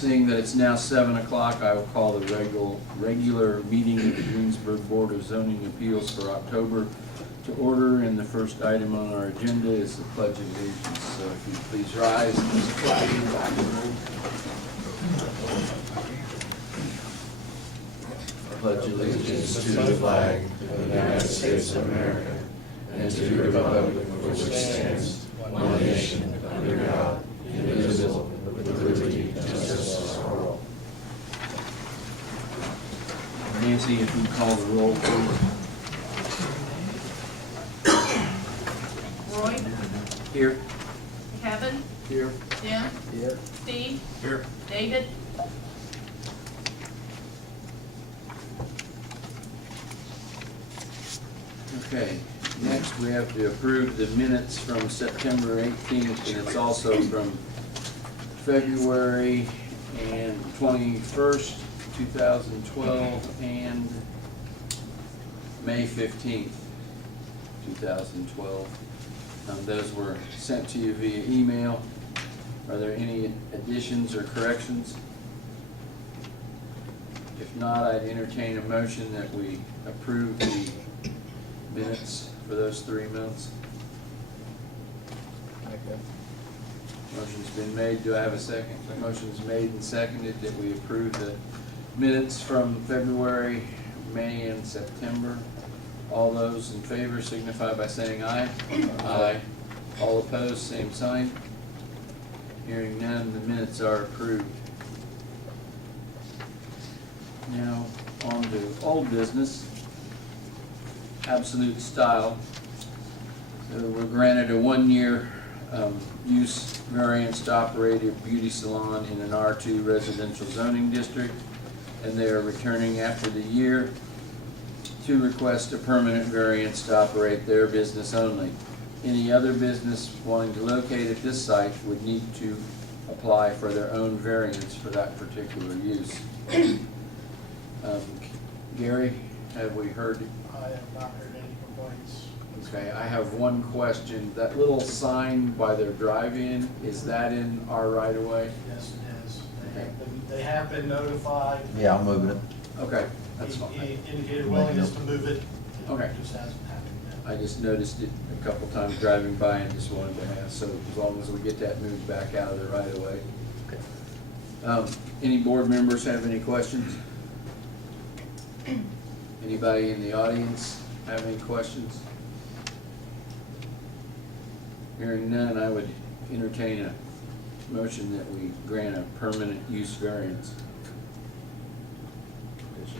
Seeing that it's now 7 o'clock, I will call the regular meeting of the Greensburg Board of Zoning Appeals for October to order, and the first item on our agenda is the Pledge of Allegiance. So if you please rise, there's a flag in the back of the room. Pledge allegiance to the flag of the United States of America and to the republic for which it stands, one nation, under God, indivisible, with liberty and justice for all. Nancy, if you call the roll, please. Roy? Here. Kevin? Here. Jim? Here. Steve? Here. David? Okay, next we have to approve the minutes from September 18th, and it's also from February and 21st, 2012, and May 15th, 2012. Those were sent to you via email. Are there any additions or corrections? If not, I'd entertain a motion that we approve the minutes for those 3 months. Motion's been made. Do I have a second? The motion's made and seconded that we approve the minutes from February, May, and September. All those in favor signify by saying aye. Aye. All opposed, same sign. Hearing none, the minutes are approved. Now, on to old business. Absolute Style. So we're granted a 1-year use variance to operate a beauty salon in an R2 residential zoning district, and they are returning after the year to request a permanent variance to operate their business only. Any other business wanting to locate at this site would need to apply for their own variance for that particular use. Gary, have we heard? I have not heard any complaints. Okay, I have one question. That little sign by their drive-in, is that in our right-of-way? Yes, it is. Okay. They have been notified. Yeah, I'm moving it. Okay, that's He fine. indicated willingness to move it. It Okay. just hasn't happened yet. I just noticed it a couple times driving by and just wanted to ask, so as long as we get that moved back out of the right-of-way. Any board members have any questions? Anybody in the audience have any questions? Hearing none, I would entertain a motion that we grant a permanent use variance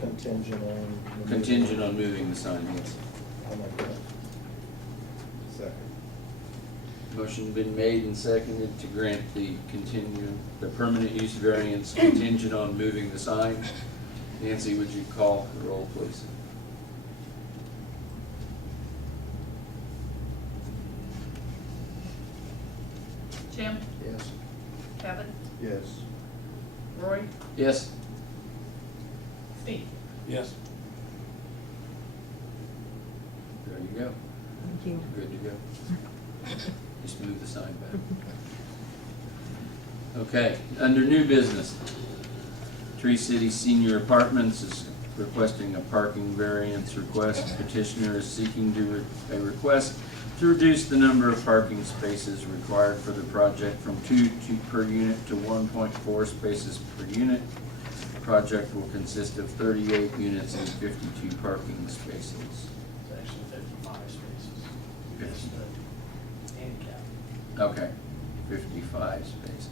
contingent on moving the sign, yes. Second. Motion been made and seconded to grant the permanent use variance contingent on moving the sign. Nancy, would you call the roll, please? Jim? Yes. Kevin? Yes. Roy? Yes? Steve? Yes. There you go. Thank you. Good to go. Just move the sign back. Okay, under new business, Tree City Senior Apartments is requesting a parking variance request. Petitioner is seeking a request to reduce the number of parking spaces required for the project from 2 per unit to 1.4 spaces per unit. The project will consist of 38 units and 52 parking spaces. It's actually 55 spaces. Yes, the handicap. Okay, 55 spaces.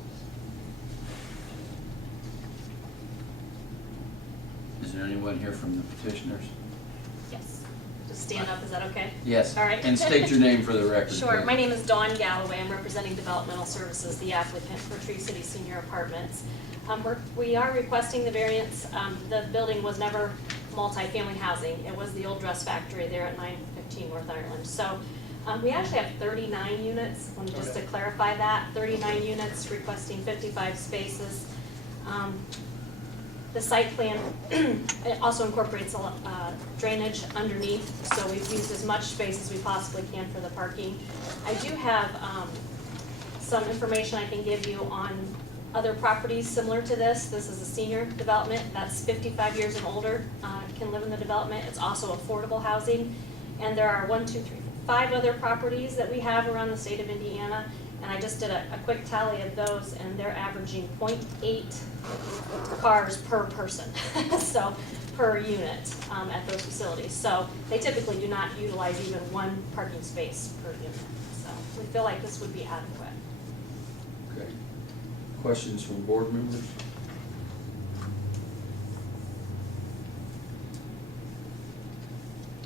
Is there anyone here from the petitioners? Yes. Just stand up, is that okay? Yes. All right. And state your name for the record, Sure. please. My name is Dawn Galloway. I'm representing Developmental Services, the applicant for Tree City Senior Apartments. We are requesting the variance. The building was never multifamily housing. It was the old dress factory there at 915 North Ireland. So we actually have 39 units. Just to clarify that, 39 units requesting 55 spaces. The site plan it also incorporates drainage underneath, so we've used as much space as we possibly can for the parking. I do have some information I can give you on other properties similar to this. This is a senior development that's 55 years and older, can live in the development. It's also affordable housing. And there are 5 other properties that we have around the state of Indiana. And I just did a quick tally of those, and they're averaging 0.8 cars per person, so per unit at those facilities. So they typically do not utilize even 1 parking space per unit. So we feel like this would be adequate. Okay. Questions from board members?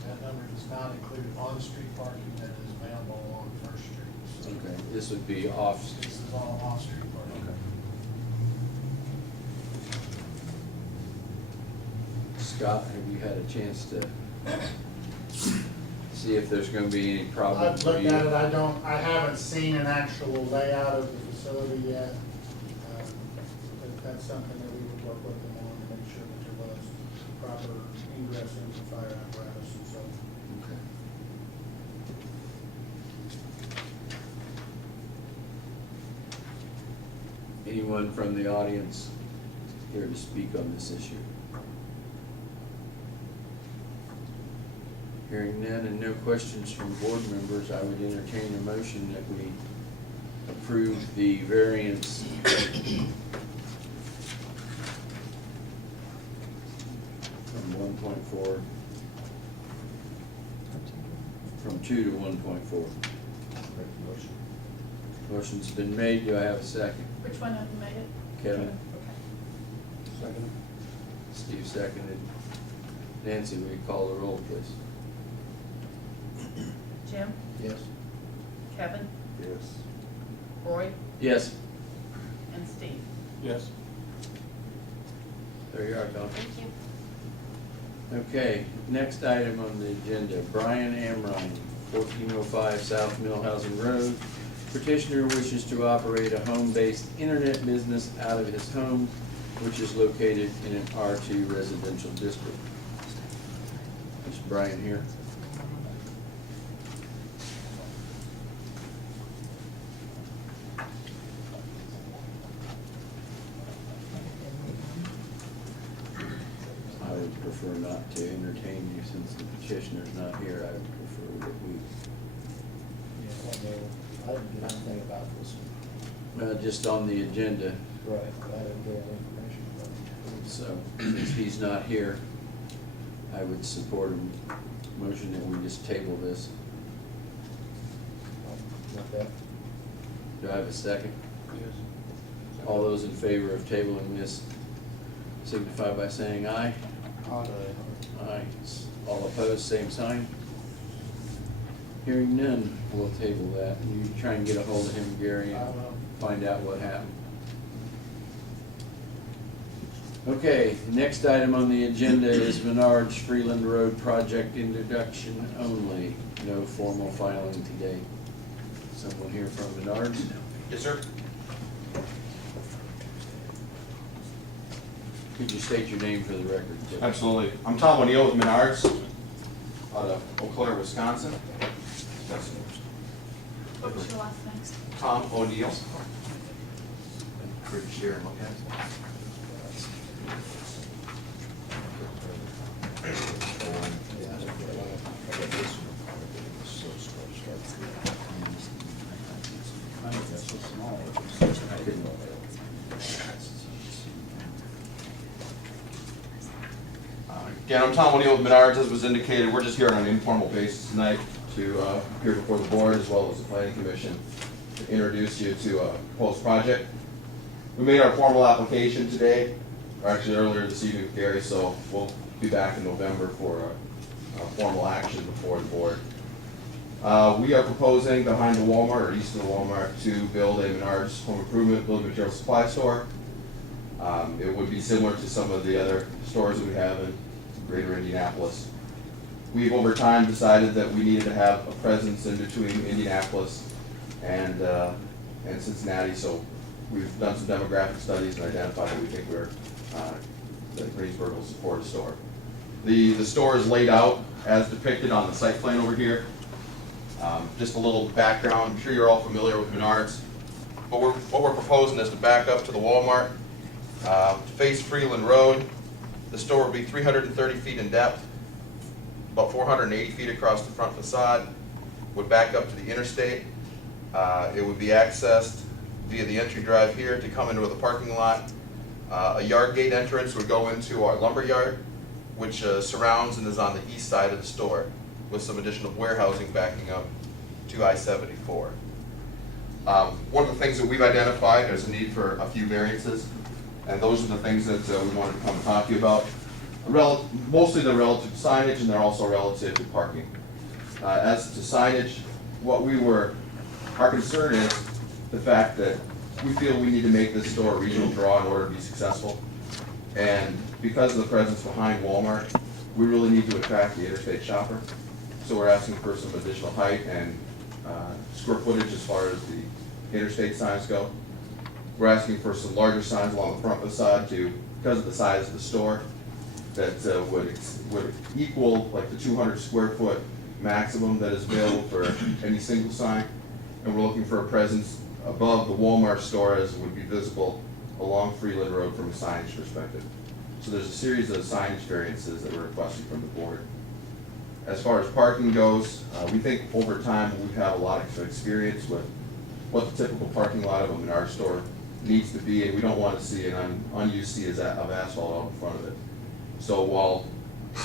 That number does not include on-street parking that is available along First Street. So Okay, this would be off. this is all off-street parking. Okay. Scott, have you had a chance to see if there's gonna be any problem I've for looked you? at it, I haven't seen an actual layout of the facility yet. But that's something that we would work with them on to make sure that there was proper ingress into fire apparatus and so. Okay. Anyone from the audience here to speak on this issue? Hearing none and no questions from board members, I would entertain a motion that we approve the variance from 1.4, from 2 to 1.4. Motion's been made, do I have a second? Which one of them made it? Kevin? Okay. Second. Steve seconded. Nancy, will you call the roll, please? Jim, Yes. Kevin, Yes. Roy, Yes. and Steve. Yes. There you are, Don. Thank you. Okay, next item on the agenda, Brian Amrine, 1405 South Millhausen Road. Petitioner wishes to operate a home-based internet business out of his home, which is located in an R2 residential district. Is Brian here? I would prefer not to entertain you since the petitioner's not here. I would prefer that we, I didn't get anything about this. just on the agenda. Right, I didn't get any information about it. So since he's not here, I would support a motion that we just table this. Not that. Do I have a second? Yes. All those in favor of tabling this signify by saying aye. Aye. All opposed, same sign. Hearing none, we'll table that. You try and get a hold of him, Gary, I and will. find out what happened. Okay, next item on the agenda is Menards Freeland Road project introduction only. No formal filing today. Someone here from Menards? Yes, sir. Could you state your name for the record? Tim? Absolutely. I'm Tom O'Neill with Menards out of Eau Claire, Wisconsin. That's What was your last name? Tom O'Neill. Pretty share and look at it. I couldn't. Again, I'm Tom O'Neill with Menards. As was indicated, we're just here on an informal basis tonight to appear before the board as well as the planning commission to introduce you to a proposed project. We made our formal application today, or actually earlier this evening with Gary, so we'll be back in November for a formal action before the board. We are proposing behind the Walmart, or east of the Walmart, to build a Menards home improvement building material supply store. It would be similar to some of the other stores that we have in greater Indianapolis. We've over time decided that we needed to have a presence in between Indianapolis and Cincinnati, so we've done some demographic studies and identified that we think that Greensburg will support a store. The store is laid out as depicted on the site plan over here. Just a little background, I'm sure you're all familiar with Menards. But what we're proposing is to back up to the Walmart, face Freeland Road. The store will be 330 feet in depth, about 480 feet across the front facade, would back up to the interstate. It would be accessed via the entry drive here to come into the parking lot. A yard gate entrance would go into our lumber yard, which surrounds and is on the east side of the store, with some additional warehousing backing up to I-74. One of the things that we've identified is a need for a few variances, and those are the things that we wanted to come and talk to you about. Mostly they're relative to signage, and they're also relative to parking. As to signage, our concern is the fact that we feel we need to make this store a regional draw in order to be successful. And because of the presence behind Walmart, we really need to attract the interstate shopper. So we're asking for some additional height and square footage as far as the interstate signs go. We're asking for some larger signs along the front facade because of the size of the store, that would equal like the 200 square foot maximum that is available for any single sign. And we're looking for a presence above the Walmart store as it would be visible along Freeland Road from a signage perspective. So there's a series of signage variances that we're requesting from the board. As far as parking goes, we think over time we've had a lot of experience with what the typical parking lot of a Menard store needs to be, and we don't want to see an unused sea of asphalt out in front of it. So while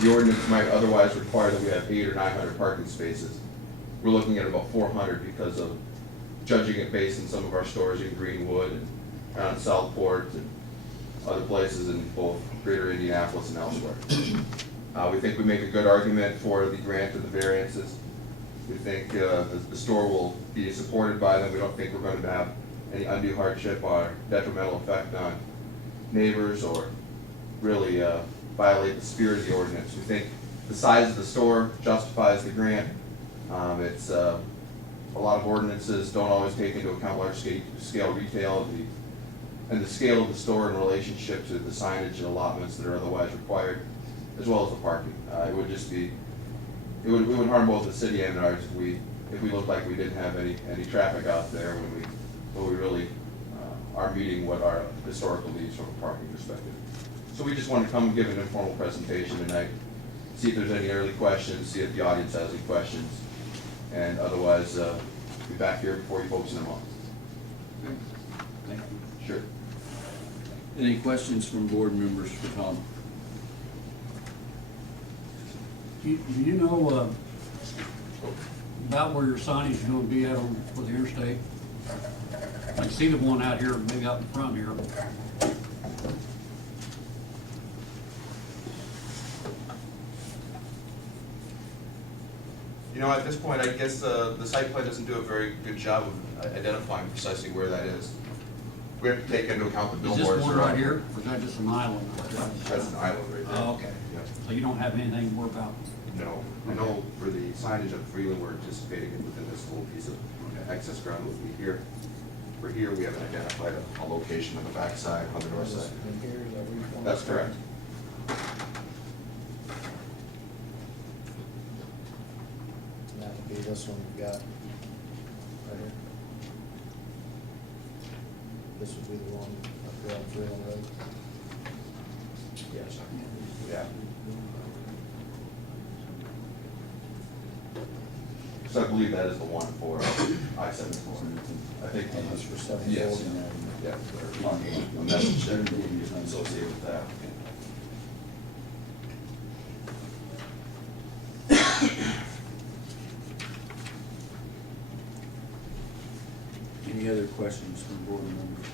the ordinance might otherwise require that we have 800 or 900 parking spaces, we're looking at about 400 because of judging it based on some of our stores in Greenwood and on Southport and other places in both greater Indianapolis and elsewhere. We think we make a good argument for the grant of the variances. We think the store will be supported by them. We don't think we're going to have any undue hardship or detrimental effect on neighbors or really violate the spirit of the ordinance. We think the size of the store justifies the grant. A lot of ordinances don't always take into account large scale retail and the scale of the store in relationship to the signage and allotments that are otherwise required, as well as the parking. It would harm both the city and ours if we looked like we didn't have any traffic out there when we really are meeting what our historical needs from a parking perspective. So we just want to come and give an informal presentation tonight, see if there's any early questions, see if the audience has any questions, and otherwise be back here before you folks in a month. Thank you. Sure. Any questions from board members for Tom? Do you know about where your signage is going to be at for the interstate? I can see the one out here, maybe out in front here. You know, at this point, I guess the site plan doesn't do a very good job of identifying precisely where that is. We have to take into account the Is billboards. this one right here, or is that just an island? That's an island right there. Oh, okay. Yeah. So you don't have anything more about? No, I know for the signage of Freeland, we're anticipating it within this little piece of excess ground would be here. For here, we haven't identified a location on the back side, on the north side. In here, is that where you want That's to correct. And that would be this one we've got right here. This would be the one up there on Freeland Road. Yes. Yeah. So I believe that is the one for I-74. I think. And that's for 74. Yes. Yeah. A message there associated with that. Any other questions from board members?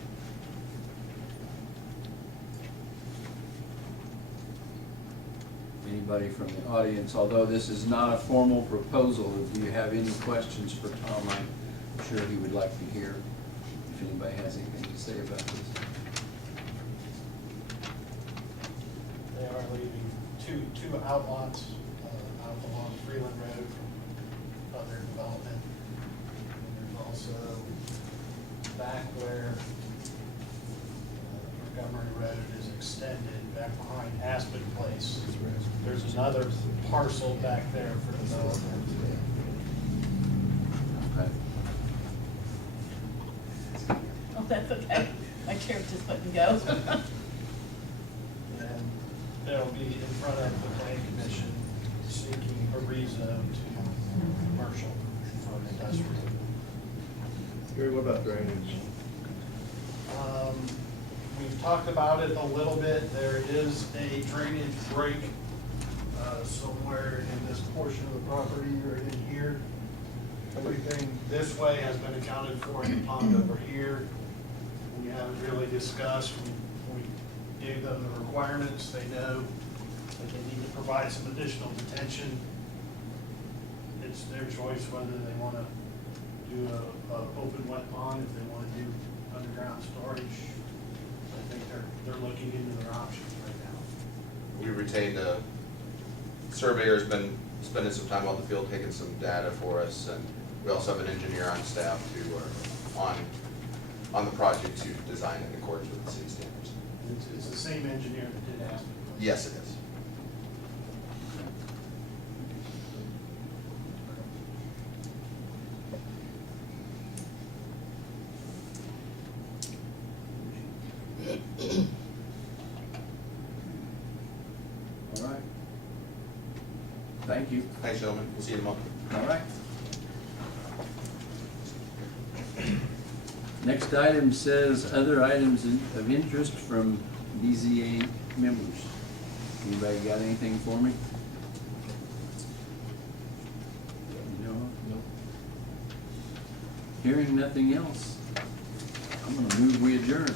Anybody from the audience? Although this is not a formal proposal, if you have any questions for Tom, I'm sure he would like to hear if anybody has anything to say about this. They are leaving two outlots out along Freeland Road from other development. And there's also back where Montgomery Road is extended, back behind Aspen Place. There's another parcel back there for development. Okay. Oh, that's okay. My chair just wouldn't go. And they'll be in front of the plan commission seeking a rezone to commercial from industrial. Gary, what about drainage? We've talked about it a little bit. There is a drainage break somewhere in this portion of the property or in here. Everything this way has been accounted for in the pond over here. We haven't really discussed. We gave them the requirements. They know that they need to provide some additional detention. It's their choice whether they want to do a open wet pond, if they want to do underground storage. I think they're looking into their options right now. We retained a surveyor's been spending some time out in the field, taking some data for us, and we also have an engineer on staff on the project to design it in accordance with the city standards. It's the same engineer that did Aspen. Yes, it is. All right. Thank you. Thanks, gentlemen. We'll see you in a month. All right. Next item says other items of interest from BZA members. Anybody got anything for me? No? No. Hearing nothing else, I'm gonna move we adjourn.